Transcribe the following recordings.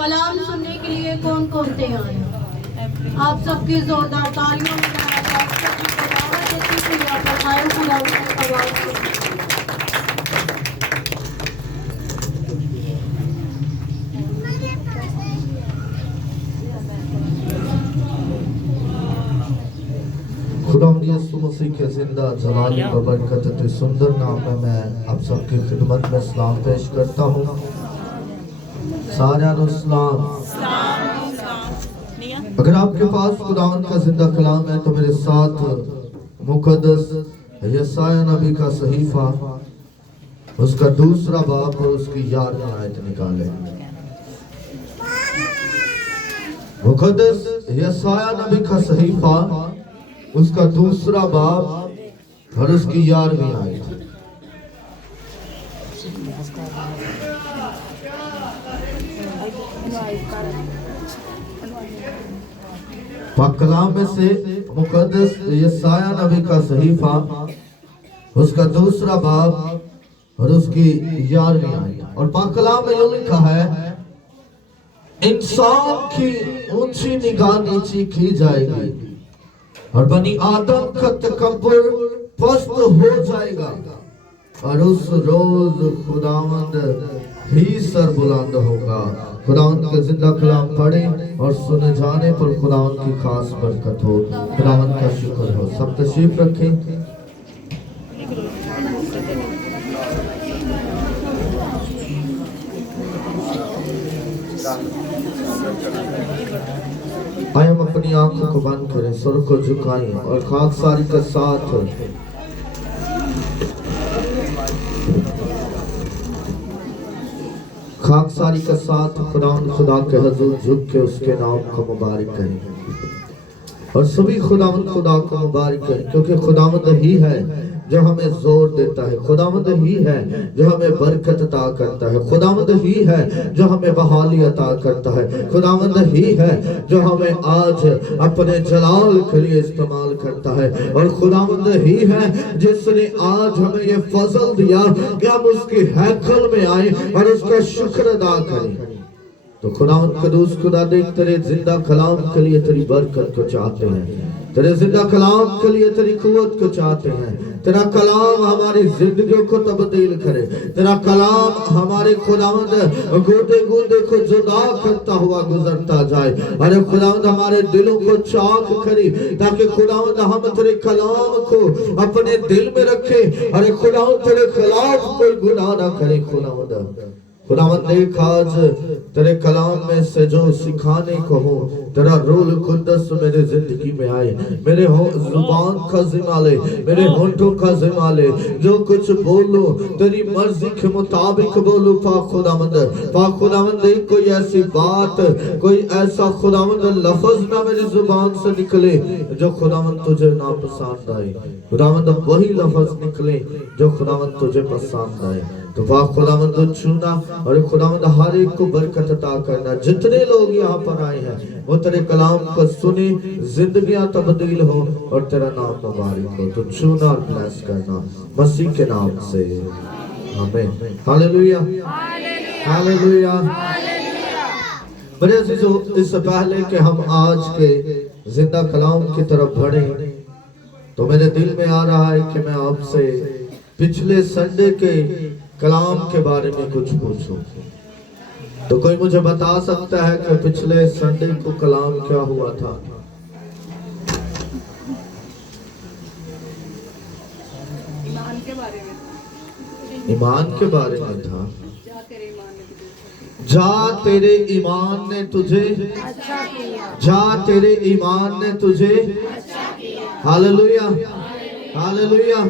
कलाम सुनने के लिए कौन कौन तैयार है? आप सबकी जोरदार तालियों में आप सबकी बगावत देती हुई आप बताएं खुदा की आवाज़ से। खुदावंद यीशु मसीह के जिंदा जलाली बबरकत ते सुंदर नाम में मैं आप सबकी खिदमत में सलाम पेश करता हूँ। सारियां नु सलाम। अगर आपके पास खुदावंद का जिंदा कलाम है तो मेरे साथ मुकद्दस यशायाह नबी का सहीफा उसका दूसरा बाब और उसकी 11वीं आयत निकाले। मुकद्दस यशायाह नबी का सहीफा उसका दूसरा बाब और उसकी 11वीं आयत। पाक कलाम में से मुकद्दस यशायाह नबी का सहीफा उसका दूसरा बाब और उसकी 11वीं आयत। और पाक कलाम में यूं लिखा है, इंसान की ऊंची निगाह नीची की जाएगी और बनी आदम का तकब्बुर पस्त हो जाएगा और उस रोज खुदावंद ही सर बुलंद होगा। खुदावंद के जिंदा कलाम पढ़े और सुने जाने पर खुदावंद की खास बरकत हो। खुदावंद का शुक्र हो। सब तशरीफ रखें। आइए हम अपनी आंखों को बंद करें, सर को झुकाएं और खाकसारी के साथ खुदा के हुजूर झुक के उसके नाम को मुबारक करें और सभी खुदावंद खुदा को मुबारक करें, क्योंकि खुदावंद ही है जो हमें जोर देता है, खुदावंद ही है जो हमें बरकत अता करता है, खुदावंद ही है जो हमें बहाली अता करता है, खुदावंद ही है जो हमें आज अपने जलाल के लिए इस्तेमाल करता है और खुदावंद ही है जिसने आज हमें ये फजल दिया कि हम उसके हैकल में आए और उसका शुक्र अदा करें। तो खुदावंद कदूस खुदा देख तेरे जिंदा कलाम के लिए तेरी बरकत को चाहते हैं, तेरे जिंदा कलाम के लिए तेरी कुव्वत को चाहते हैं। तेरा कलाम हमारी जिंदगी को तब्दील करे, तेरा कलाम हमारे खुदावंद गोदे गोदे को जुदा करता हुआ गुजरता जाए। अरे खुदावंद हमारे दिलों को चाक करे ताकि खुदावंद हम तेरे कलाम को अपने दिल में रखे। अरे खुदावंद तेरे खिलाफ कोई गुनाह ना करे। खुदावंद देख आज तेरे कलाम में से जो सिखाने को हो, तेरा रूह कुद्दस मेरे जिंदगी में आए, मेरे जुबान का जिम्मा ले, मेरे होंठों का जिम्मा ले, जो कुछ बोलो तेरी मर्जी के मुताबिक बोलो। पाक खुदावंद कोई ऐसी बात, कोई ऐसा खुदावंद लफ्ज ना मेरी जुबान से निकले जो खुदावंद तुझे ना पसंद आए। खुदावंद वही लफ्ज निकले जो खुदावंद तुझे पसंद आए। तो पाक खुदावंद छूना और खुदावंद हर एक को बरकत अता करना। जितने लोग यहाँ पर आए हैं वो तेरे कलाम को सुने, जिंदगियां तब्दील हो और तेरा नाम मुबारक हो। तो छूना और ब्लेस करना मसीह के नाम से, आमीन। Hallelujah, hallelujah. मेरे अजीजों, इससे पहले कि हम आज के जिंदा कलाम की तरफ बढ़ें तो मेरे दिल में आ रहा है कि मैं आपसे पिछले संडे के कलाम के बारे में कुछ पूछूं। तो कोई मुझे बता सकता है कि पिछले संडे को कलाम क्या हुआ था? ईमान के बारे में। ईमान के बारे में था। जा तेरे ईमान ने तुझे अच्छा किया। जा तेरे ईमान ने तुझे अच्छा किया। Hallelujah, hallelujah.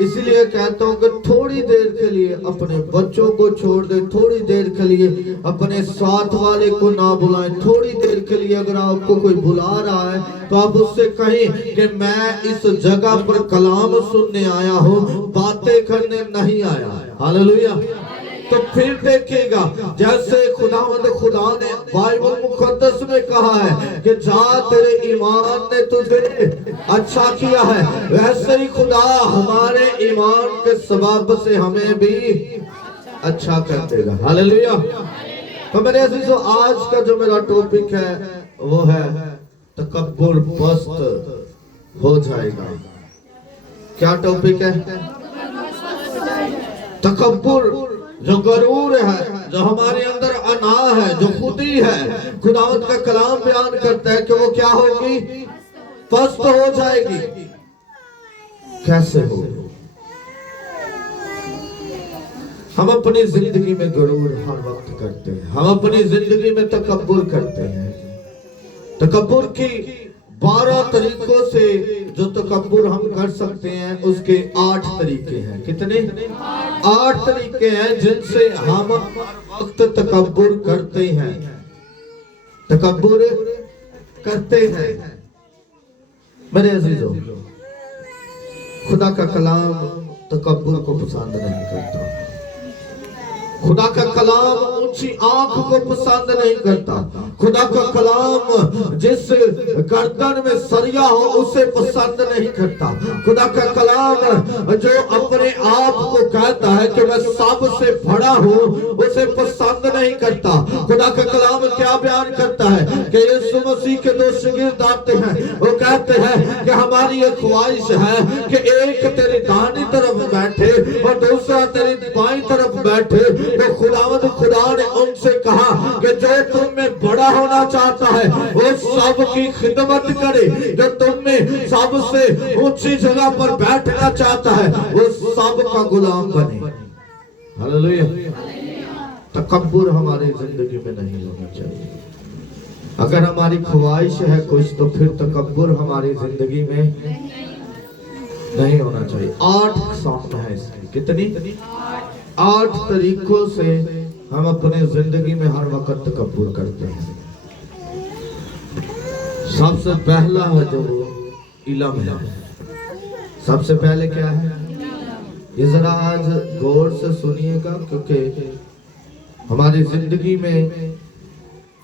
इसलिए कहता हूँ कि थोड़ी देर के लिए अपने बच्चों को छोड़ दे, थोड़ी देर के लिए अपने साथ वाले को ना बुलाएं, थोड़ी देर के लिए अगर आपको कोई बुला रहा है तो आप उससे कहें कि मैं इस जगह पर कलाम सुनने आया हूँ, बातें करने नहीं आया। हालेलुया। तो फिर देखिएगा जैसे खुदावंद खुदा ने बाइबल मुकद्दस में कहा है कि जा तेरे ईमान ने तुझे अच्छा किया है, वैसे ही खुदा हमारे ईमान के सबब से हमें भी अच्छा कर देगा। हालेलुया, तो मेरे अजीजों, आज का जो मेरा टॉपिक है वो है तकब्बुर पस्त हो जाएगा। क्या टॉपिक है? तकब्बुर, जो गरूर है, जो हमारे अंदर अना है, जो खुदी है, खुदावंद का कलाम बयान करता है कि वो क्या होगी? पस्त हो जाएगी। कैसे होगी? हम अपनी जिंदगी में गरूर हर वक्त करते हैं, हम अपनी जिंदगी में तकब्बुर करते हैं। तकब्बुर की 12 तरीकों से जो तकब्बुर हम कर सकते हैं उसके 8 तरीके हैं। कितने? 8 तरीके हैं जिनसे हम हर वक्त तकब्बुर करते हैं, तकब्बुर करते हैं। मेरे अजीजों, खुदा का कलाम तकब्बुर को पसंद नहीं करता। खुदा का कलाम ऊंची आंख को पसंद नहीं करता। खुदा का कलाम जिस गर्दन में सरिया हो उसे पसंद नहीं करता। खुदा का कलाम जो अपने आप को कहता है कि मैं सबसे बड़ा हूँ उसे पसंद नहीं करता। खुदा का कलाम क्या बयान करता है कि यीशु मसीह के 2 शागिर्द आते हैं, वो कहते हैं कि हमारी एक ख्वाहिश है कि एक तेरी दाहिनी तरफ बैठे और दूसरा तेरी बाईं तरफ बैठे। तो खुदावंद खुदा ने उनसे कहा कि जो तुम में बड़ा होना चाहता है वो सब की खिदमत करे, जो तुम में सबसे ऊंची जगह पर बैठना चाहता है वो सब का गुलाम बने। हालेलुया। तकब्बुर हमारी जिंदगी में नहीं होना चाहिए। अगर हमारी ख्वाहिश है कुछ तो फिर तकब्बुर हमारी जिंदगी में नहीं होना चाहिए। 8 किस्म है इसकी। कितनी? 8 तरीकों से हम अपने जिंदगी में हर वक्त तकब्बुर करते हैं। सबसे पहला है जो इल्म है। सबसे पहले क्या है? ये जरा आज गौर से सुनिएगा, क्योंकि हमारी जिंदगी में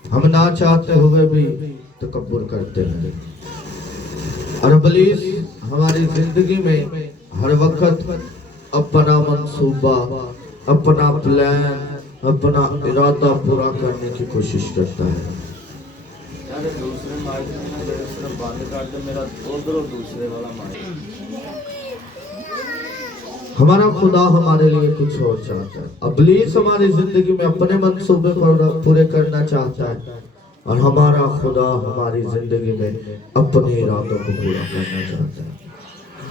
हम ना चाहते हुए भी तकब्बुर करते हैं और इब्लीस हमारी जिंदगी में हर वक्त अपना मंसूबा, अपना प्लान, अपना इरादा पूरा करने की कोशिश करता है। दूसरे माइक में बंद कर दे, मेरा उधर दूसरे वाला माइक। हमारा खुदा हमारे लिए कुछ और चाहता है। इब्लीस हमारी जिंदगी में अपने मंसूबे पूरे करना चाहता है और हमारा खुदा हमारी जिंदगी में अपने इरादों को पूरा करना चाहता है।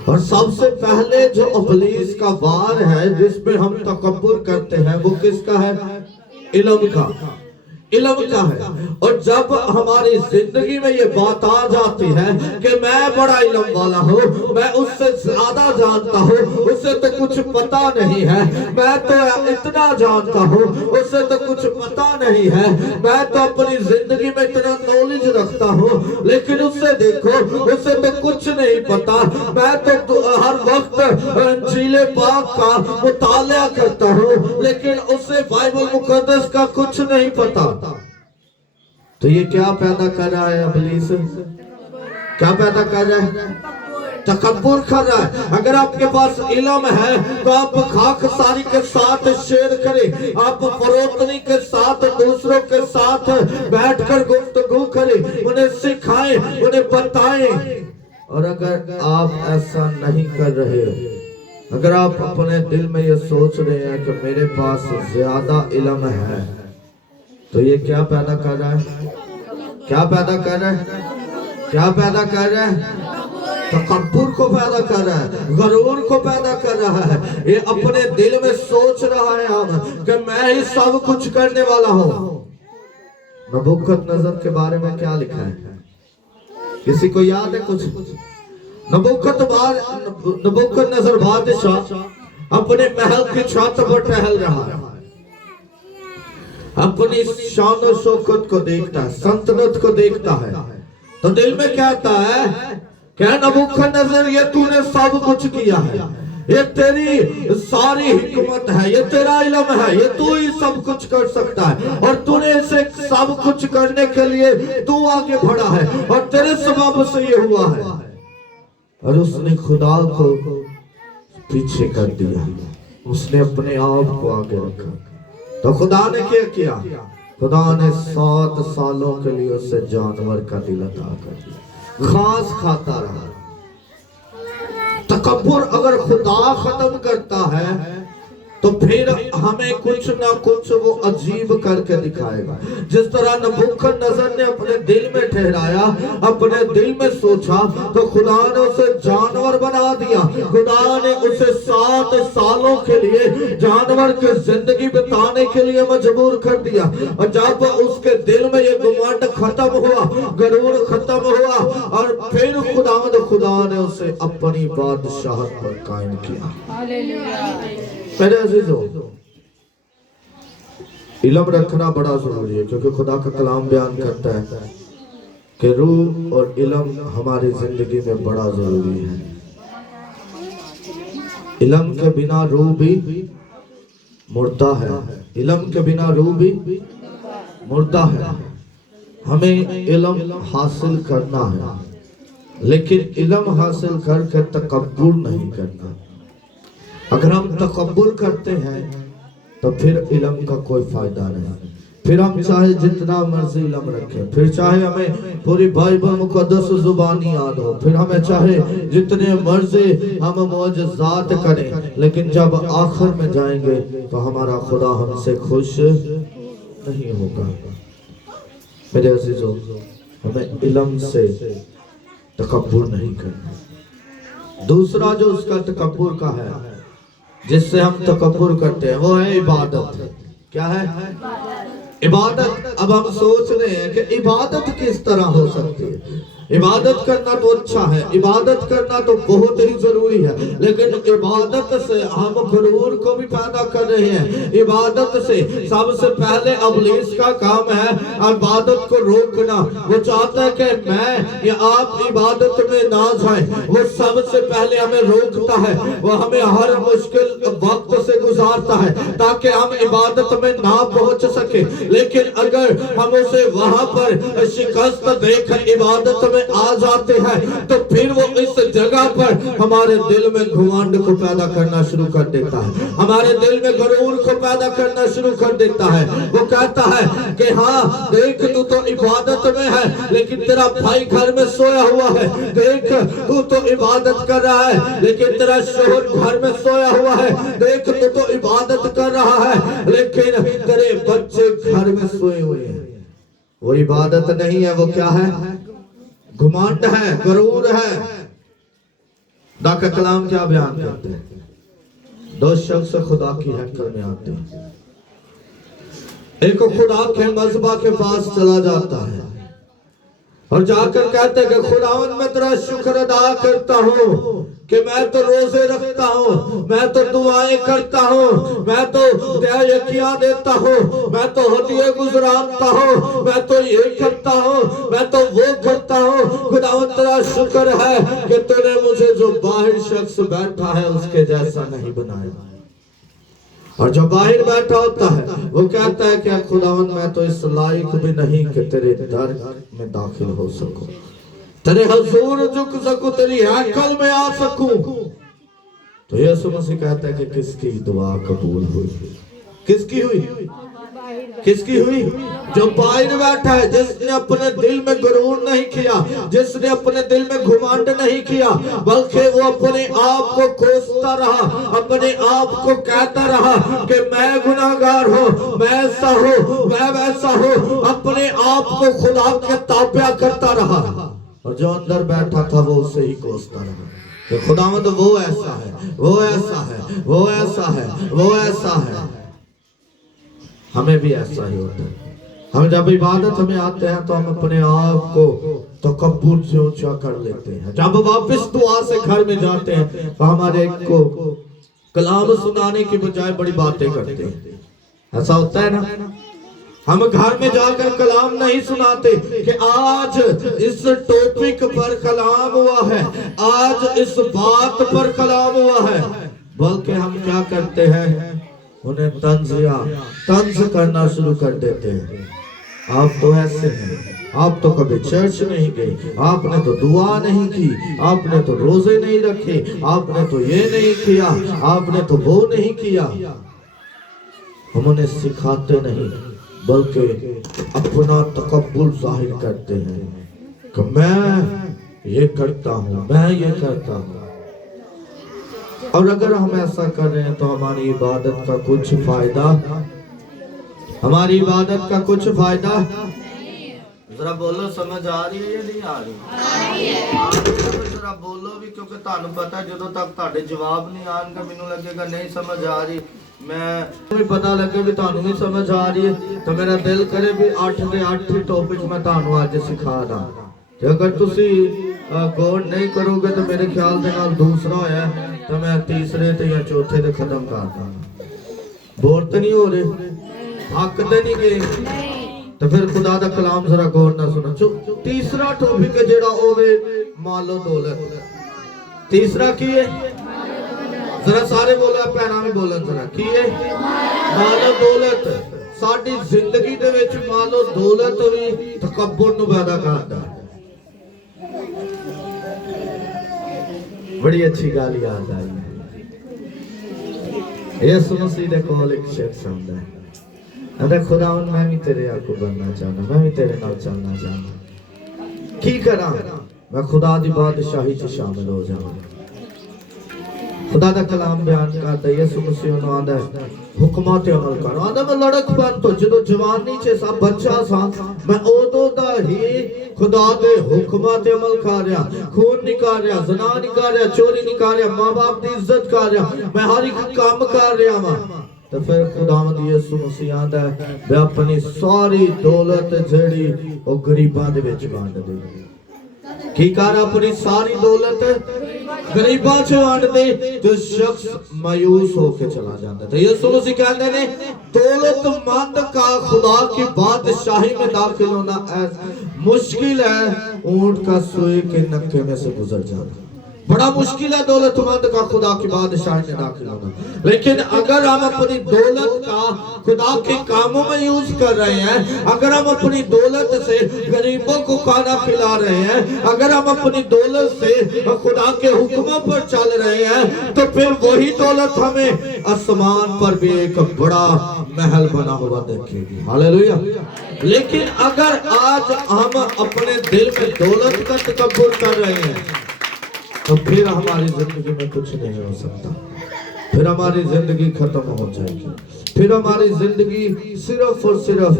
और सबसे पहले जो इब्लीस का वार है जिसमें हम तकब्बुर करते हैं वो किसका है? इल्म का। इल्म का है। और जब हमारी जिंदगी में ये बात आ जाती है कि मैं बड़ा इल्म वाला हूँ, मैं उससे ज्यादा जानता हूँ, उससे तो कुछ पता नहीं है, मैं तो इतना जानता हूँ, उससे तो कुछ पता नहीं है, मैं तो अपनी जिंदगी में इतना नॉलेज रखता हूँ, लेकिन उससे देखो उससे तो कुछ नहीं पता, मैं तो हर वक्त इंजील पाक का मुताला करता हूँ, लेकिन उससे बाइबल मुकद्दस का कुछ नहीं पता। तो ये क्या पैदा कर रहा है इब्लीस? क्या पैदा कर रहा है? तकब्बुर कर रहा है। अगर आपके पास इल्म है तो आप खाकसारी के साथ शेयर करें, आप फरोतनी के साथ दूसरों के साथ बैठकर गुफ्तगू करें, उन्हें सिखाएं, उन्हें बताएं। और अगर आप ऐसा नहीं कर रहे, अगर आप अपने दिल में ये सोच रहे हैं कि मेरे पास ज्यादा इल्म है, तो ये क्या पैदा कर रहा है? क्या पैदा कर रहा है? क्या पैदा कर रहा है? तकब्बुर को पैदा कर रहा है, गरूर को पैदा कर रहा है। ये अपने दिल में सोच रहा है हम कि मैं ही सब कुछ करने वाला हूँ। नबूकदनेस्सर के बारे में क्या लिखा है? किसी को याद है कुछ? नबूकदनेस्सर बादशाह अपने महल की छत पर टहल रहा है, अपनी शान और शौकत को देखता है, सल्तनत को देखता है, तो दिल में कहता है क्या नबूकदनेस्सर ये तूने सब कुछ किया है, ये तेरी सारी हिकमत है, ये तेरा इल्म है, ये तू ही सब कुछ कर सकता है, और तूने इसे सब कुछ करने के लिए तू आगे बढ़ा है और तेरे सबब से ये हुआ है। और उसने खुदा को पीछे कर दिया, उसने अपने आप को आगे रखा। तो खुदा ने क्या किया? خدا نے 7 سالوں کے لیے اسے جانور کا دل عطا کر دیا، گھاس کھاتا رہا۔ تکبر اگر خدا ختم کرتا ہے تو پھر ہمیں کچھ نہ کچھ وہ عجیب کر کے دکھائے گا۔ جس طرح نبوکدنضر نے اپنے دل میں ٹھہرایا، اپنے دل میں سوچا، تو خدا نے اسے جانور بنا دیا۔ خدا نے اسے 7 سالوں کے لیے جانور کی زندگی بتانے کے لیے مجبور کر دیا۔ اور جب اس کے دل میں یہ گمانڈ ختم ہوا، غرور ختم ہوا، اور پھر خدا نے اسے اپنی بادشاہت پر قائم کیا۔ میرے عزیزو، علم رکھنا بڑا ضروری ہے، کیونکہ خدا کا کلام بیان کرتا ہے کہ روح اور علم ہماری زندگی میں بڑا ضروری ہے۔ علم کے بنا روح بھی مردہ ہے، علم کے بنا روح بھی مردہ ہے۔ ہمیں علم حاصل کرنا ہے، لیکن علم حاصل کر کے تکبر نہیں کرنا۔ اگر ہم تکبر کرتے ہیں تو پھر علم کا کوئی فائدہ نہیں۔ پھر ہم چاہے جتنا مرضی علم رکھیں، پھر چاہے ہمیں پوری بائبل مقدس زبانی یاد ہو، پھر ہمیں چاہے جتنے مرضی ہم معجزات کریں، لیکن جب آخر میں جائیں گے تو ہمارا خدا ہم سے خوش نہیں ہوگا۔ میرے عزیزو، ہمیں علم سے تکبر نہیں کرنا۔ دوسرا جو اس کا تکبر کا ہے، جس سے ہم تکبر کرتے ہیں، وہ ہے عبادت۔ کیا ہے؟ عبادت۔ اب ہم سوچ رہے ہیں کہ عبادت کس طرح ہو سکتی ہے؟ عبادت کرنا تو اچھا ہے، عبادت کرنا تو بہت ہی ضروری ہے، لیکن عبادت سے ہم غرور کو بھی پیدا کر رہے ہیں۔ عبادت سے سب سے پہلے ابلیس کا کام ہے عبادت کو روکنا۔ وہ چاہتا ہے کہ میں یا آپ عبادت میں نہ جائیں، وہ سب سے پہلے ہمیں روکتا ہے، وہ ہمیں ہر مشکل وقت سے گزارتا ہے تاکہ ہم عبادت میں نہ پہنچ سکے۔ لیکن اگر ہم اسے وہاں پر شکست دے کر عبادت میں آ جاتے ہیں تو پھر وہ اس جگہ پر ہمارے دل میں گھمنڈ کو پیدا کرنا شروع کر دیتا ہے، ہمارے دل میں غرور کو پیدا کرنا شروع کر دیتا ہے۔ وہ کہتا ہے کہ ہاں دیکھ تو عبادت میں ہے، لیکن تیرا بھائی گھر میں سویا ہوا ہے، دیکھ تو عبادت کر رہا ہے لیکن تیرا شوہر گھر میں سویا ہوا ہے، دیکھ تو عبادت کر رہا ہے لیکن تیرے بچے گھر میں سوئے ہوئے ہیں۔ وہ عبادت نہیں ہے، وہ کیا ہے؟ گھمنڈ ہے، غرور ہے۔ خدا کا کلام کیا بیان کرتے ہیں؟ 2 شخص خدا کی ہیکل میں آتے ہیں، ایک خدا کے مذبح کے پاس چلا جاتا ہے اور جا کر کہتے ہیں کہ خداوند میں تیرا شکر ادا کرتا ہوں کہ میں تو روزے رکھتا ہوں، میں تو دعائیں کرتا ہوں، میں تو یقیاں دیتا ہوں، میں تو ہدیے گزرانتا ہوں، میں تو یہ کرتا ہوں، میں تو وہ کرتا ہوں۔ خداوند تیرا شکر ہے کہ تو نے مجھے جو باہر شخص بیٹھا ہے اس کے جیسا نہیں بنایا۔ اور جو باہر بیٹھا ہوتا ہے وہ کہتا ہے کہ خداوند میں تو اس لائق بھی نہیں کہ تیرے در میں داخل ہو سکوں، تیرے حضور جھک سکوں، تیری ہیکل میں آ سکوں۔ تو یسوع مسیح کہتا ہے کہ کس کی دعا قبول ہوئی؟ کس کی ہوئی؟ کس کی ہوئی؟ جو باہر بیٹھا ہے، جس نے اپنے دل میں غرور نہیں کیا، جس نے اپنے دل میں گھمنڈ نہیں کیا، بلکہ وہ اپنے آپ کو کوستا رہا، اپنے آپ کو کہتا رہا کہ میں گناہگار ہوں، میں ایسا ہوں، میں ویسا ہوں، اپنے آپ کو خدا کے تابع کرتا رہا۔ اور جو اندر بیٹھا تھا وہ اسے ہی کوستا رہا کہ خداوند وہ ایسا ہے، وہ ایسا ہے، وہ ایسا ہے، وہ ایسا ہے۔ ہمیں بھی ایسا ہی ہوتا ہے۔ ہم جب عبادت میں آتے ہیں تو ہم اپنے آپ کو تکبر سے اونچا کر لیتے ہیں، جب واپس دعا سے گھر میں جاتے ہیں تو ہمارے ایک کو کلام سنانے کی بجائے بڑی باتیں کرتے ہیں۔ ایسا ہوتا ہے نا؟ ہم گھر میں جا کر کلام نہیں سناتے کہ آج اس ٹاپک پر کلام ہوا ہے، آج اس بات پر کلام ہوا ہے، بلکہ ہم کیا کرتے ہیں؟ انہیں طنز کرنا شروع کر دیتے ہیں۔ آپ تو ایسے ہیں، آپ تو کبھی چرچ نہیں گئے، آپ نے تو دعا نہیں کی، آپ نے تو روزے نہیں رکھے، آپ نے تو یہ نہیں کیا، آپ نے تو وہ نہیں کیا۔ ہم انہیں سکھاتے نہیں، बल्कि अपना तकब्बुर जाहिर करते हैं कि मैं ये करता हूँ, मैं ये करता हूँ। और अगर हम ऐसा कर रहे हैं तो हमारी इबादत का कुछ फायदा, हमारी इबादत का कुछ फायदा। जरा बोलो, समझ आ रही है या नहीं आ रही? जरा बोलो भी, क्योंकि ਤੁਹਾਨੂੰ ਪਤਾ ਜਦੋਂ ਤੱਕ ਤੁਹਾਡੇ ਜਵਾਬ ਨਹੀਂ ਆਣਗੇ ਮੈਨੂੰ ਲੱਗੇਗਾ ਨਹੀਂ ਸਮਝ ਆ ਰਹੀ। मैं भी पता लगे भी ਤੁਹਾਨੂੰ भी समझ आ रही है तो मेरा दिल करे भी 8 ਦੇ 8 टॉपिक मैं ਤੁਹਾਨੂੰ ਅੱਜ ਸਿਖਾ ਦਾਂ। ਤੇ ਅਗਰ ਤੁਸੀਂ ਗੌਰ ਨਹੀਂ ਕਰੋਗੇ ਤਾਂ ਮੇਰੇ ਖਿਆਲ ਦੇ ਨਾਲ ਦੂਸਰਾ ਹੋਇਆ ਤਾਂ ਮੈਂ ਤੀਸਰੇ ਤੇ ਜਾਂ ਚੌਥੇ ਤੇ ਖਤਮ ਕਰ ਦਾਂਗਾ। ਬੋਰ ਤਾਂ ਨਹੀਂ ਹੋ ਰਹੇ, ਹੱਕ ਤੇ ਨਹੀਂ ਗਏ तो फिर खुदा दा कलाम जरा गौर ना सुनो। तीसरा टॉपिक है जेड़ा ओवे मालो दौलत। तीसरा की है? जरा सारे बोलो, भैणा भी बोलन जरा की है? मालो दौलत। साडी जिंदगी दे विच मालो दौलत भी तकब्बुर नु पैदा करदा। बड़ी अच्छी गल याद आई। यीशु मसीह दे कोल एक शख्स आंदा है, अरे खुदावन मैं भी तेरे आगू बनना चाहना, मैं भी तेरे नाल चलना चाहना। की करा? मैं खुदा दी बादशाही च शामिल हो जावां। खुदा दा कलाम बयान करदा यीशु मसीह नु आंदा हुक्मां ते अमल करो। आंदा मैं लड़कपन तो जदों जवानी च सा बच्चा सा मैं उदों दा ही खुदा दे हुक्मां ते अमल कर रहा, खून नहीं कर रहा, ज़ना नहीं कर रहा, चोरी नहीं कर रहा, मां बाप दी इज्जत कर रहा, मैं हर एक काम कर रहा वां। तो फिर खुदावंद यीशु मसीह आंदा है मैं अपनी सारी दौलत जेड़ी ओ गरीबां दे विच वंड दे। की कर? अपनी सारी दौलत गरीबां च वंड दे। तो शख्स मायूस होके चला जाता है। तो यीशु मसीह कहते ने दौलतमंद का खुदा की बादशाही में दाखिल होना मुश्किल है ऊंट का सुई के नक्के में से गुजर जाना। बड़ा मुश्किल है दौलतमंद का खुदा की बादशाही में दाखिल होना। लेकिन अगर हम अपनी दौलत का खुदा के कामों में यूज कर रहे हैं, अगर हम अपनी दौलत से गरीबों को खाना खिला रहे हैं, अगर हम अपनी दौलत से खुदा के हुक्मों पर चल रहे हैं, तो फिर वही दौलत हमें आसमान पर भी एक बड़ा महल बना हुआ देखेगी। हालेलुया। लेकिन अगर आज हम अपने दिल में दौलत का तकब्बुर कर रहे हैं तो फिर हमारी जिंदगी में कुछ नहीं हो सकता, फिर हमारी जिंदगी खत्म हो जाएगी, फिर हमारी जिंदगी सिर्फ और सिर्फ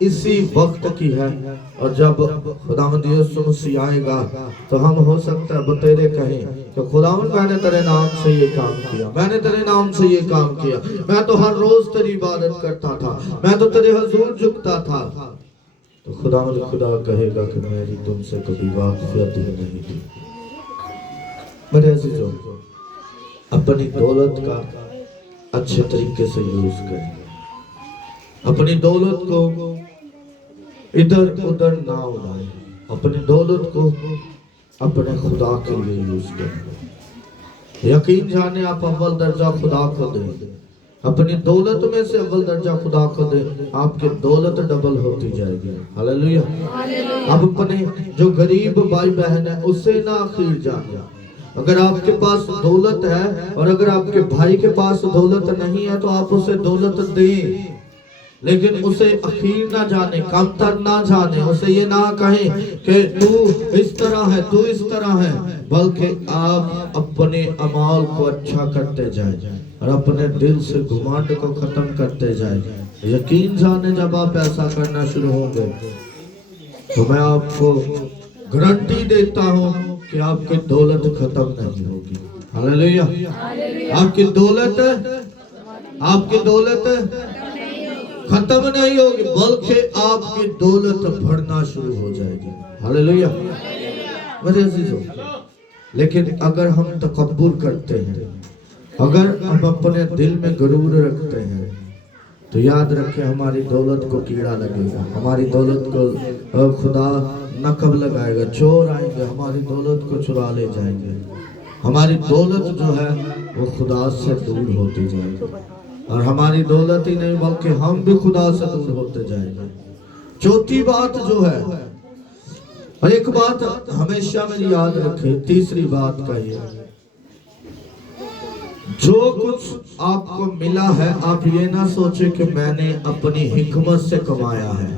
इसी वक्त की है। और जब खुदावंद यीशु मसीह आएगा तो हम हो सकता है बतेरे कहें कि खुदावंद मैंने तेरे नाम से ये काम किया, मैंने तेरे नाम से ये काम किया, मैं तो हर रोज तेरी इबादत करता था, मैं तो तेरे हुजूर झुकता था। तो खुदावंद खुदा कहेगा कि मेरी तुमसे कभी वाक़ियत ही नहीं थी। मेरे अज़ीज़ों, अपनी दौलत का अच्छे तरीके से यूज करें, अपनी दौलत को इधर उधर ना उड़ाएं, अपनी दौलत को अपने खुदा के लिए यूज करें। यकीन जाने आप अव्वल दर्जा खुदा को दें, अपनी दौलत में से अव्वल दर्जा खुदा को दें, आपकी दौलत डबल होती जाएगी। हालेलुया। अब अपने जो गरीब भाई बहन है उससे ना आखिर जाने। अगर आपके पास दौलत है और अगर आपके भाई के पास दौलत नहीं है तो आप उसे दौलत दें, लेकिन उसे अखीर ना जाने, कमतर ना जाने, उसे ये ना कहें कि तू इस तरह है, तू इस तरह है, बल्कि आप अपने अमाल को अच्छा करते जाएं और अपने दिल से घुमांड को खत्म करते जाएं। यकीन जाने जब आप ऐसा करना शुरू होंगे तो मैं आपको गारंटी देता हूं कि आपकी दौलत खत्म नहीं होगी। हालेलुया। आपकी दौलत खत्म नहीं होगी, बल्कि आपकी दौलत बढ़ना शुरू हो जाएगी। हालेलुया। मेरे अजीजों, लेकिन अगर हम तकब्बुर करते हैं, अगर हम अपने दिल में गुरूर रखते हैं, तो याद रखें हमारी दौलत को कीड़ा लगेगा, हमारी दौलत को खुदा नकब लगाएगा, चोर आएंगे हमारी दौलत को चुरा ले जाएंगे, हमारी दौलत जो है वो खुदा से दूर होती जाएगी, और हमारी दौलत ही नहीं बल्कि हम भी खुदा से दूर होते जाएंगे। चौथी बात जो है, और एक बात हमेशा मेरी याद रखें, तीसरी बात का ये जो कुछ आपको मिला है आप ये ना सोचे कि मैंने अपनी हिकमत से कमाया है,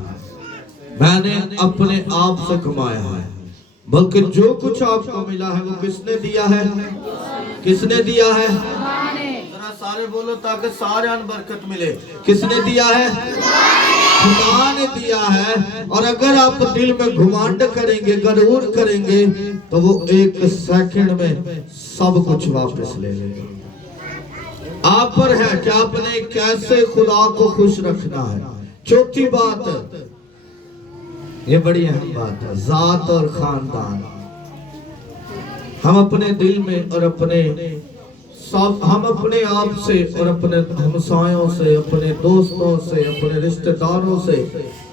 मैंने अपने आप से कमाया है, बल्कि जो कुछ आपको मिला है वो किसने दिया है? किसने दिया है? जरा सारे बोलो ताकि सारे बरकत मिले। किसने दिया है? खुदा ने दिया है। और अगर आप दिल में घुमांड करेंगे, गरूर करेंगे, तो वो एक सेकंड में सब कुछ वापस ले लेगा। आप पर है कि आपने कैसे खुदा को खुश रखना है। चौथी बात, ये बड़ी अहम बात है, जात और खानदान। हम अपने दिल में और हम अपने आप से और अपने हमसायों से, अपने दोस्तों से, अपने रिश्तेदारों से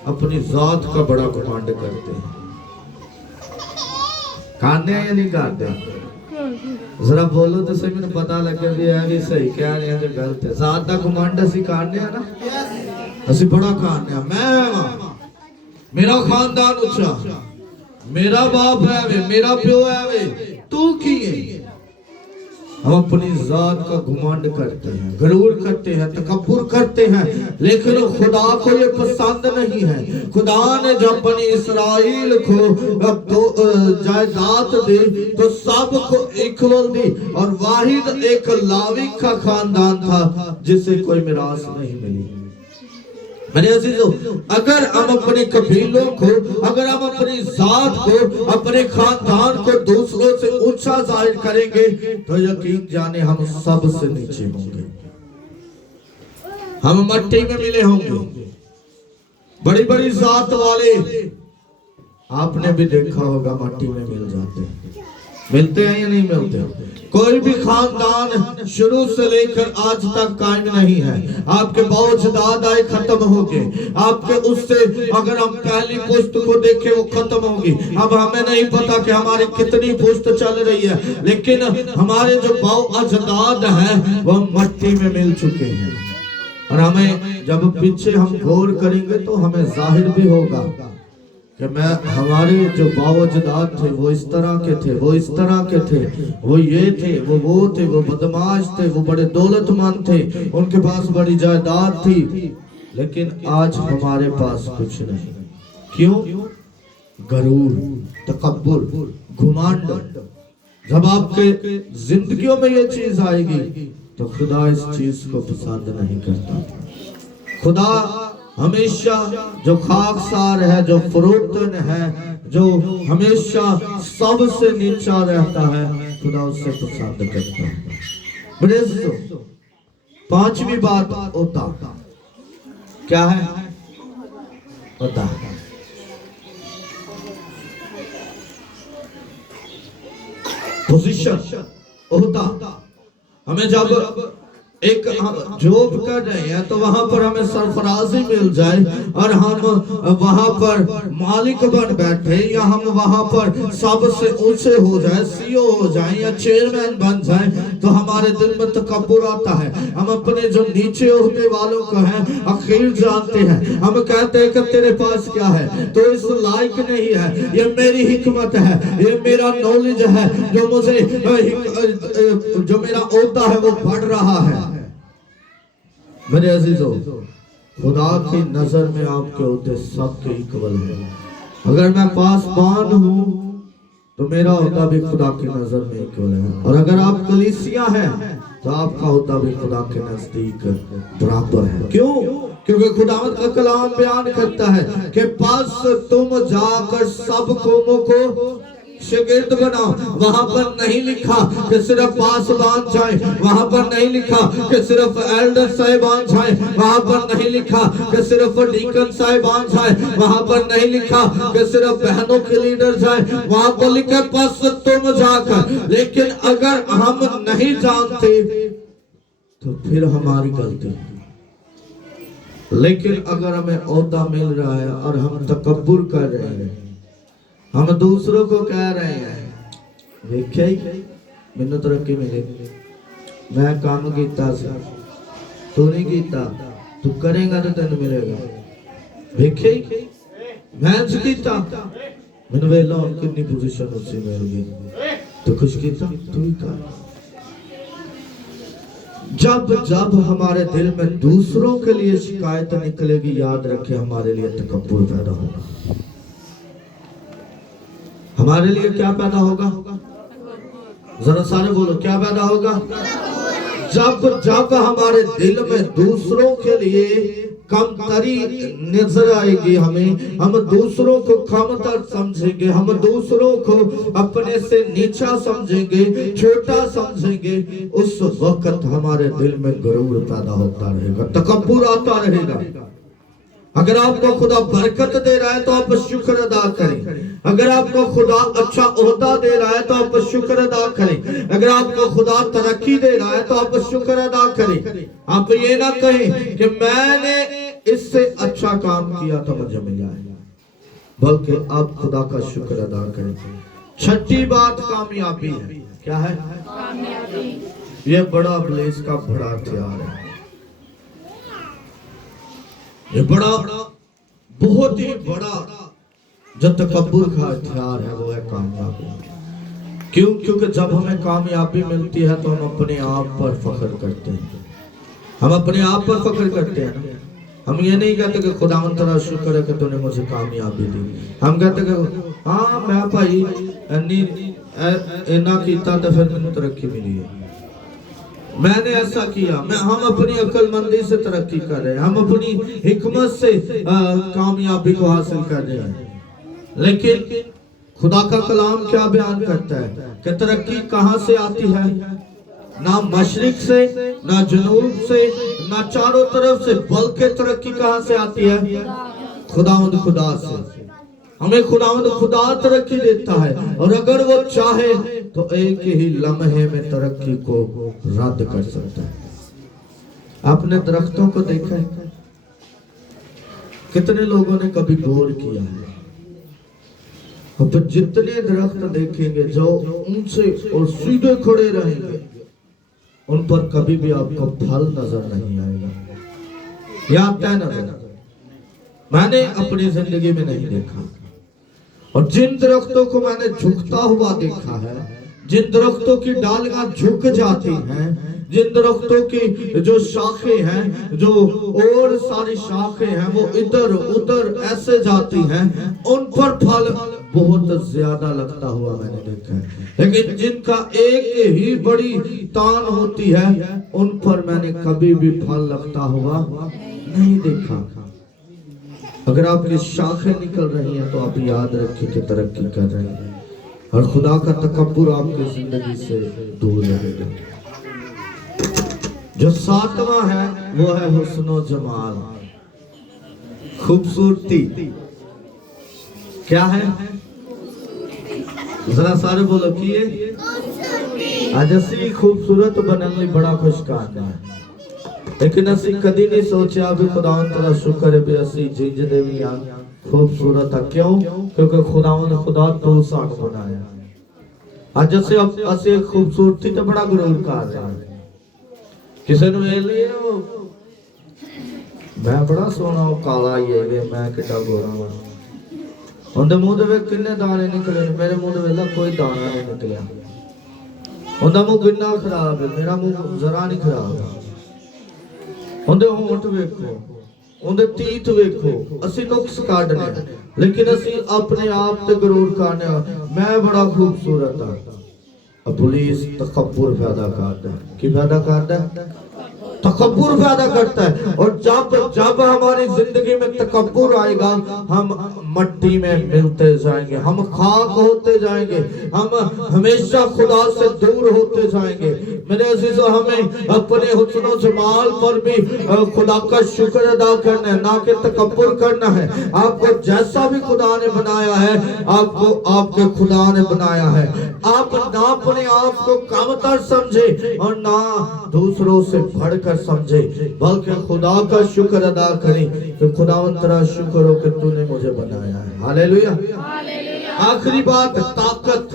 अपनी जात का बड़ा घमंड करते हैं। करते हैं या नहीं करते? जरा बोलो तो सही, मैंने पता लगे भी है भी सही कह रहे हैं जो गलत है। जात का घमंड असी करने हैं ना, असी बड़ा करने हैं। मैं मेरा खानदान उच्चा, मेरा बाप है वे, मेरा प्यो है वे, तू की है। हम अपनी जात का घुमांड करते हैं, गरूर करते हैं, तकब्बुर करते हैं, लेकिन खुदा को ये पसंद नहीं है। खुदा ने जब बनी इसराइल को जायदाद दी तो सबको इक्वल दी, और वाहिद एक लावी का खानदान था जिसे कोई मिरास नहीं मिली। मेरे अजीजों, अगर हम अपने कबीलों को, अगर हम अपनी जात को, अपने खानदान को दूसरों से ऊंचा जाहिर करेंगे तो यकीन जाने हम सबसे नीचे होंगे, हम मट्टी में मिले होंगे। बड़ी बड़ी जात वाले आपने भी देखा होगा मट्टी में मिल जाते हैं। मिलते हैं या नहीं मिलते? कोई भी खानदान शुरू से लेकर आज तक कायम नहीं है। आपके बाउज दादाए खत्म हो गए, आपके उससे अगर हम पहली पुश्त को देखें वो खत्म होगी। अब हमें नहीं पता कि हमारी कितनी पुश्त चल रही है, लेकिन हमारे जो बाउ अजदाद हैं वो मट्टी में मिल चुके हैं। और हमें जब पीछे हम गौर करेंगे तो हमें जाहिर भी होगा कि हमारे जो बावजदाद थे वो इस तरह के थे, वो इस तरह के थे, वो ये थे, वो थे, वो बदमाश थे, वो बड़े दौलतमंद थे, उनके पास बड़ी जायदाद थी, लेकिन आज हमारे पास कुछ नहीं। क्यों? गरूर, तकब्बुर, घुमांड। जब आपके जिंदगियों में ये चीज आएगी तो खुदा इस चीज को पसंद नहीं करता। खुदा हमेशा जो खाकसार है, जो फरोतन है, जो हमेशा सबसे नीचा रहता है, खुदा उससे पसंद करता है। मेरे दोस्तों, पांचवी बात ओता। क्या है ओता? पोजीशन, ओता। हमें जब एक जॉब कर रहे हैं तो वहां पर हमें सरफराजी मिल जाए और हम वहां पर मालिक बन बैठे, या हम वहां पर सबसे ऊंचे हो जाए, सीईओ हो जाए या चेयरमैन बन जाए, तो हमारे दिल में तकब्बुर आता है। हम अपने जो नीचे होने वालों को हैं अखीर जानते हैं। हम कहते हैं कि तेरे पास क्या है, तो इस लायक नहीं है, ये मेरी हिकमत है, ये मेरा नॉलेज है, जो मुझे जो मेरा ओहदा है वो बढ़ रहा है। मेरे अजीजों, खुदा की नजर में आपके ओहदे सबके इक्वल है। अगर मैं पासबान हूँ तो मेरा ओहदा भी खुदा की नजर में इक्वल है, और अगर आप कलीसिया हैं तो आपका ओहदा भी खुदा के नजदीक बराबर है। क्यों? क्योंकि खुदावंद का कलाम बयान करता है कि पास तुम जाकर सब कौमों को शागिर्द बनाओ। वहां पर नहीं लिखा कि सिर्फ पासबान जाए, वहां पर नहीं लिखा कि सिर्फ एल्डर साहिबान जाए, वहां पर नहीं लिखा कि सिर्फ डीकन साहिबान जाए, वहां पर नहीं लिखा कि सिर्फ बहनों के लीडर जाए, वहां पर लिखा पास तुम जाकर। लेकिन अगर हम नहीं जानते तो फिर हमारी गलती। लेकिन अगर हमें ओहदा मिल रहा है और हम तकब्बुर कर रहे हैं, हम दूसरों को कह रहे हैं देखिए मैनू तरक्की मिलेगी, मैं काम किया तू नहीं किया, तू करेगा तो तेन मिलेगा। देखिए मैं किया, मैंने वेला कितनी पोजीशन उससे मिल गई, तो कुछ किया तू ही कर। जब जब हमारे दिल में दूसरों के लिए शिकायत निकलेगी, याद रखें हमारे लिए तकब्बुर पैदा होगा। हमारे लिए क्या पैदा होगा? जरा सारे बोलो, क्या पैदा होगा? जब जब हमारे दिल में दूसरों के लिए कमतरी नजर आएगी, हम दूसरों को कमतर समझेंगे, हम दूसरों को अपने से नीचा समझेंगे, छोटा समझेंगे, उस वक्त हमारे दिल में गुरूर पैदा होता रहेगा, तकब्बुर आता रहेगा। अगर आपको खुदा बरकत दे रहा है तो आप शुक्र अदा करें। अगर आपको खुदा अच्छा ओहदा दे रहा है तो आप शुक्र अदा करें। अगर आपको खुदा तरक्की दे रहा है तो आप शुक्र अदा करें। आप ये ना कहें कि मैंने इससे अच्छा काम किया तो मुझे मिला है, बल्कि आप खुदा का शुक्र अदा करें। छठी बात कामयाबी है। क्या है? कामयाबी। ये बड़ा इब्लीस का बड़ा हथियार है। ये बड़ा बहुत ही बड़ा जो तकब्बुर का हथियार है वो है कामयाबी। क्यों? क्योंकि जब हमें कामयाबी मिलती है तो हम अपने आप पर फख्र करते हैं। हम अपने आप पर फख्र करते हैं ना। हम ये नहीं कहते कि खुदावंद तेरा शुक्र है कि तूने मुझे कामयाबी दी। हम कहते कि हाँ मैं भाई इन्ना कीता तो फिर मैंने तरक्की मिली है, मैंने ऐसा किया। हम अपनी अक्लमंदी से तरक्की कर रहे हैं, हम अपनी हिकमत से कामयाबी को हासिल कर रहे हैं। लेकिन खुदा का कलाम क्या बयान करता है कि तरक्की कहां से आती है? ना मशरिक से, ना जनूब से, ना चारों तरफ से, बल्कि तरक्की कहां से आती है? खुदावंद खुदा से। हमें खुदावंद खुदा तरक्की देता है, और अगर वो चाहे तो एक ही लम्हे में तरक्की को रद्द कर सकता है। आपने दरख्तों को देखा है? कितने लोगों ने कभी गौर किया है? अब जितने दरख्त देखेंगे जो ऊंचे और सीधे खड़े रहेंगे, उन पर कभी भी आपको फल नजर नहीं आएगा। या आता है नजर? मैंने अपनी जिंदगी में नहीं देखा। और जिन दरख्तों को मैंने झुकता हुआ देखा है, जिन दरख्तों की डालियां झुक जाती हैं, जिन दरख्तों की जो शाखें हैं, जो और सारी शाखें हैं वो इधर उधर ऐसे जाती हैं, उन पर फल बहुत ज्यादा लगता हुआ मैंने देखा है। लेकिन जिनका एक ही बड़ी तान होती है, उन पर मैंने कभी भी फल लगता हुआ नहीं देखा। अगर आपकी शाखें निकल रही हैं तो आप याद रखिए कि तरक्की कर रहे हैं, और खुदा का तकब्बुर आपकी जिंदगी से दूर रहेगा। जो सातवां है वो है हुस्न जमाल, खूबसूरती। क्या है? जरा सारे बोलो किए। आज असी खूबसूरत बनने ਲਈ बड़ा खुशकाम है, लेकिन असी कदी नहीं सोचा भी खुदावंद तेरा शुक्र है भी असी जिंज दे भी आ खूबसूरत है। क्यों? क्योंकि खुदावंद खुदा तो सानू बनाया। आज असी खूबसूरती तो बड़ा गुरूर कर रहे हैं। किसी ने वेख लिया मैं बड़ा सोहना काला ही है, मैं कितना गोरा हाँ, उनके मुंह दे किन्ने दाने निकले, मेरे मुंह दे कोई दाना नहीं निकलिया। उनका मुंह कितना खराब है, मेरा मुंह जरा नहीं खराब। उनके होंठ वेखो, उनके तीत वेखो, असी नुक्स काटने, लेकिन असी अपने आप ते गुरूर करने मैं बड़ा खूबसूरत हाँ। पुलिस तकब्बुर पैदा करता है। की पैदा करता है? तकब्बुर पैदा करता है। और जब जब हमारी जिंदगी में तकब्बुर आएगा, हम मट्टी में मिलते जाएंगे, हम खाक होते जाएंगे, हम हमेशा खुदा से दूर होते जाएंगे। मेरे अजीजों, हमें अपने हुस्न जमाल पर भी खुदा का शुक्र अदा करना है, ना कि तकब्बुर करना है। आपको जैसा भी खुदा ने बनाया है, आपको आपके खुदा ने बनाया है। आप ना अपने आप को कमतर समझे और ना दूसरों से बढ़कर समझे, बल्कि खुदा का शुक्र अदा करें कि खुदावंद तेरा शुक्र हो कि तूने मुझे बनाया है। हालेलुया। आखिरी बात, ताकत।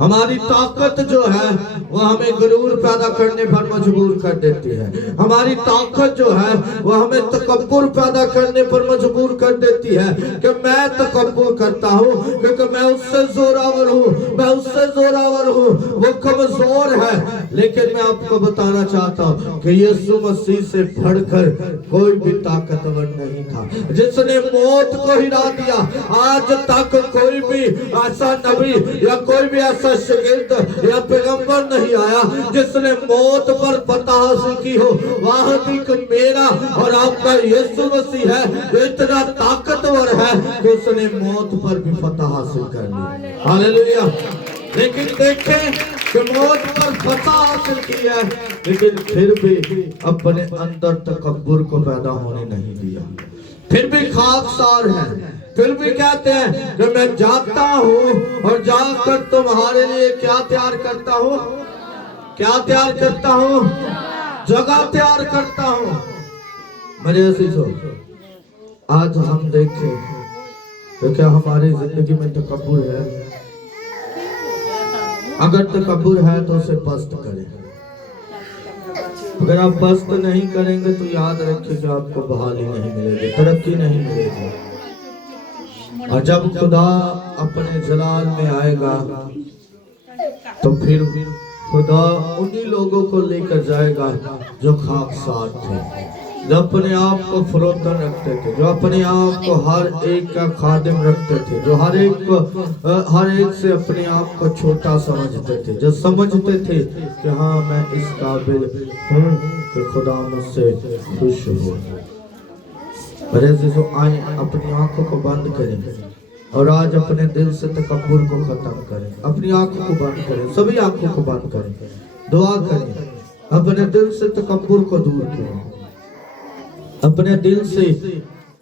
हमारी ताकत जो है वो हमें गुरूर पैदा करने पर मजबूर कर देती है। हमारी ताकत जो है वो हमें तकब्बुर पैदा करने पर मजबूर कर देती है कि मैं तकब्बुर करता हूँ क्योंकि मैं उससे जोरावर हूँ, मैं उससे जोरावर हूँ, वो कमजोर है। लेकिन मैं आपको बताना चाहता हूँ कि यीशु मसीह से बढ़कर कोई भी ताकतवर नहीं था, जिसने मौत को हिरा दिया। आज तक कोई भी ऐसा नबी या कोई भी ऐसा शागिर्द या पैगंबर नहीं आया जिसने मौत पर फतह हासिल की हो। वहाँ भी मेरा और आपका यीशु मसीह है जो इतना ताकतवर है कि उसने मौत पर भी फतह हासिल कर ली। हालेलुया। लेकिन देखें कि मौत पर फतह हासिल की है, लेकिन फिर भी अपने अंदर तकब्बुर को पैदा होने नहीं दिया। फिर भी खाकसार है, फिर भी कहते हैं कि मैं जाता हूँ और जाकर तुम्हारे लिए क्या तैयार करता हूँ, क्या तैयार करता हूँ, जगह तैयार करता हूँ। मेरे अजीजों, आज हम देखें तो क्या हमारी जिंदगी में तकब्बुर है? अगर तकब्बुर है तो उसे पस्त करें। अगर आप पस्त नहीं करेंगे तो याद रखिए कि आपको बहाली नहीं मिलेगी, तरक्की नहीं मिलेगी। और जब खुदा अपने जलाल में आएगा तो फिर खुदा उन्हीं लोगों को लेकर जाएगा जो खाकसार थे, जो अपने आप को फरोतन रखते थे, जो अपने आप को हर एक का खादिम रखते थे, जो हर एक से अपने आप को छोटा समझते थे, जो समझते थे कि हाँ मैं इस काबिल हूँ कि खुदा मुझसे खुश हो। मेरे अज़ीज़ों, आए अपनी आंखों को बंद करें और आज अपने दिल से तकब्बुर को खत्म करें। अपनी आंखों को बंद करें, सभी आंखों को बंद करें, दुआ करें, अपने दिल से तकब्बुर को दूर करें, अपने दिल से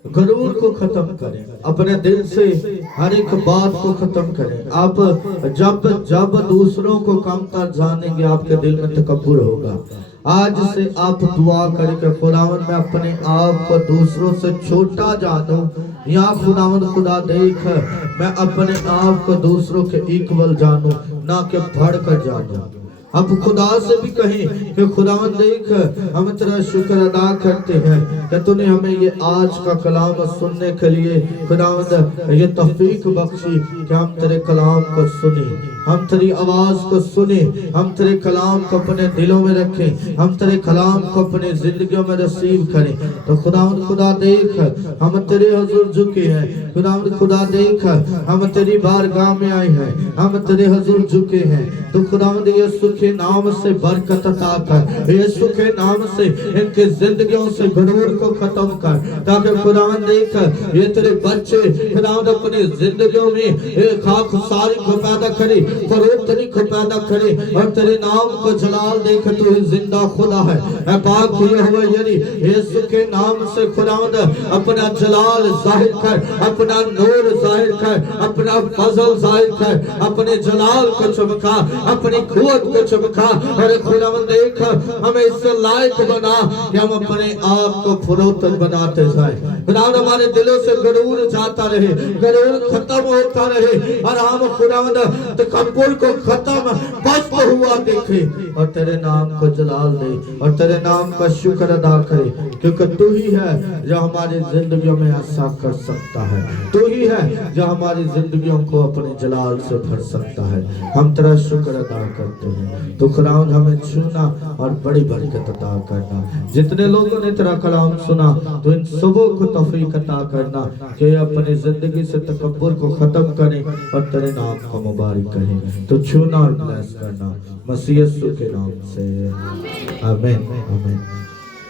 गरूर को खत्म करें, अपने दिल से हर एक बात को खत्म करें। आप जब दूसरों को कमतर जानेंगे आपके दिल में तकब्बुर होगा। आज से आप दुआ करें कि खुदावंद मैं अपने आप को दूसरों से छोटा जानूं, या खुदावंद खुदा देख मैं अपने आप को दूसरों के इक्वल जानूं, ना कि बढ़कर जानूं। अब खुदा से भी कहें कि खुदावंद देख हम तेरा शुक्र अदा करते हैं कि तूने हमें ये आज का कलाम सुनने के लिए खुदावंद ये तौफीक बख्शी कि हम तेरे कलाम को सुने, हम तेरी आवाज को सुने, हम तेरे कलाम को अपने दिलों में रखें, हम तेरे कलाम को अपने जिंदगियों में रिसीव करें। तो खुदावंद खुदा देख हम तेरे हुजूर झुके हैं, खुदावंद खुदा देख हम तेरी बारगाह में आए हैं, हम तेरे हुजूर झुके हैं। तो खुदावंद यीशु के नाम से बरकत अता कर, यीशु के नाम से इनके जिंदगियों से गुरूर को खत्म कर, ताकि खुदावंद देख ये तेरे बच्चे खुदावंद अपनी जिंदगियों में एक खाकसारी को पैदा करे, फरोख्तनी को पैदा करे और तेरे नाम को जलाल देख तू जिंदा खुदा है। ऐ पाक यहोवा यानी यीशु के नाम से खुदावंद अपना जलाल जाहिर कर, अपना नूर जाहिर कर, अपना फजल जाहिर कर, अपने जलाल को चमका, अपनी कुव्वत को चमका। और खुदावंद देख हमें इस लायक बना कि हम अपने आप को फरोख्तन बनाते जाएं। खुदावंद हमारे दिलों से गरूर जाता रहे, गरूर खत्म होता रहे और हम खुदावंद तकब्बुर को खत्म पस्त हुआ देखे और तेरे नाम को जलाल दे और तेरे नाम का शुक्र अदा करे, क्योंकि तू ही है जो हमारी जिंदगियों में ऐसा कर सकता है, तू ही है जो हमारी जिंदगियों को अपने जलाल से भर सकता है। हम तेरा शुक्र अदा करते हैं। तो खुदावंद हमें छूना और बड़ी बरकत अता करना। जितने लोगों ने तेरा कलाम सुना तो इन सबों को तौफीक अता करना कि अपनी जिंदगी से तकब्बुर को खत्म करें और तेरे नाम को मुबारक करें। तो छूना और ब्लेस करना मसीह यीशु के नाम से, आमीन आमीन।